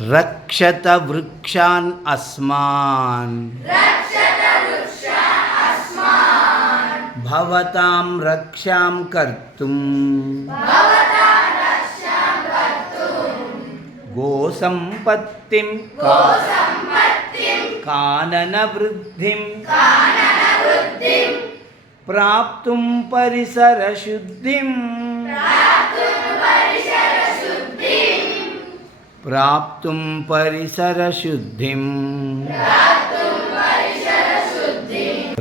रक्षत वृक्षान् अस्मान् भवतां रक्षां कर्तुं गोसम्पत्तिं काननवृद्धिं प्राप्तुं परिसरशुद्धिं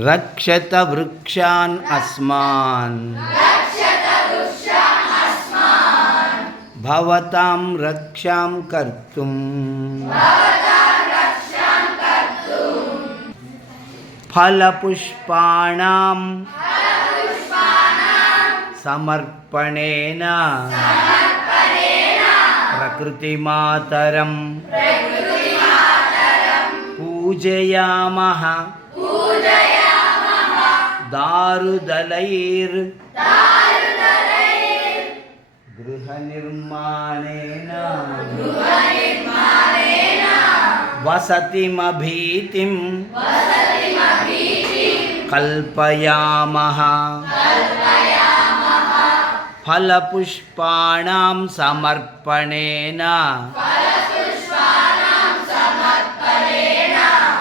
रक्षत वृक्षान् अस्मान् भवतां रक्षां कर्तुं फलपुष्पाणां समर्पणेन प्रकृतिमातरं पूजयामः दारुदलैर् गृहनिर्माणेन वसतिमभीतिं कल्पयामः फलपुष्पाणां समर्पणेन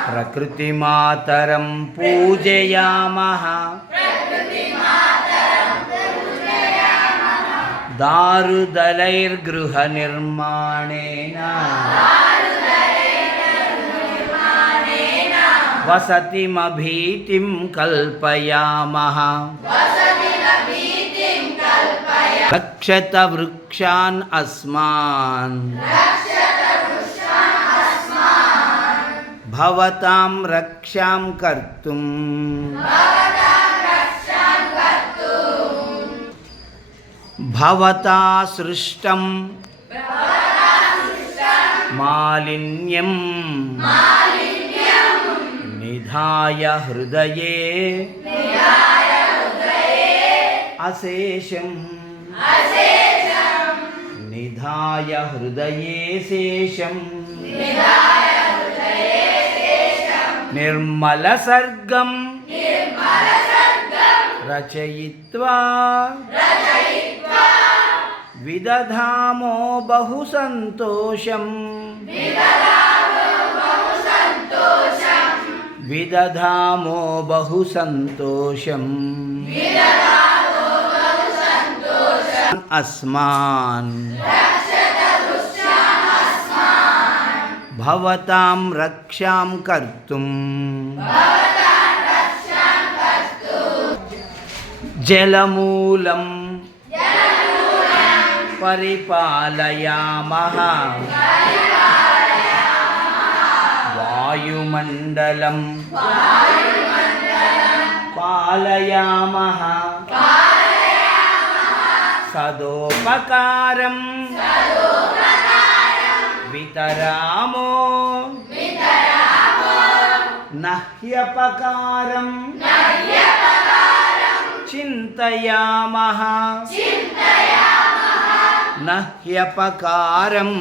प्रकृतिमातरं पूजयामः दारुदलैर्गृहनिर्माणेन वसतिमभीतिं कल्पयामः रक्षत वृक्षान् अस्मान् भवतां रक्षां कर्तुं भवता सृष्टं मालिन्यं निधाय हृदये अशेषं निधाय हृदये शेषं निर्मलसर्गं रचयित्वा विदधामो बहुसन्तोषं विदधामो बहुसन्तोषं अस्मान् भवतां रक्षां कर्तुं जलमूलं परिपालयामः वायुमण्डलं पालयामः सदोपकारं वितरामो नह्यपकारं चिन्तयामः नह्यपकारं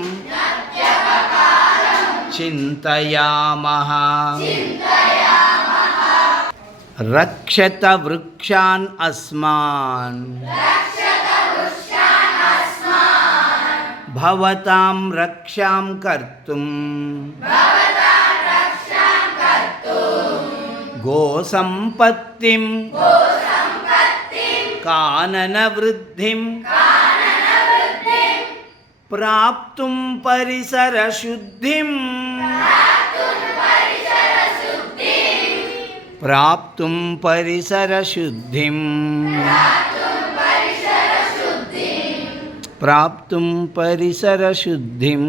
चिन्तयामः रक्षत वृक्षान् अस्मान् भवतां रक्षां कर्तुं गोसम्पत्तिं काननवृद्धिं प्राप्तुं परिसरशुद्धिं प्राप्तुं परिसरशुद्धिं प्राप्तुं परिसरशुद्धिं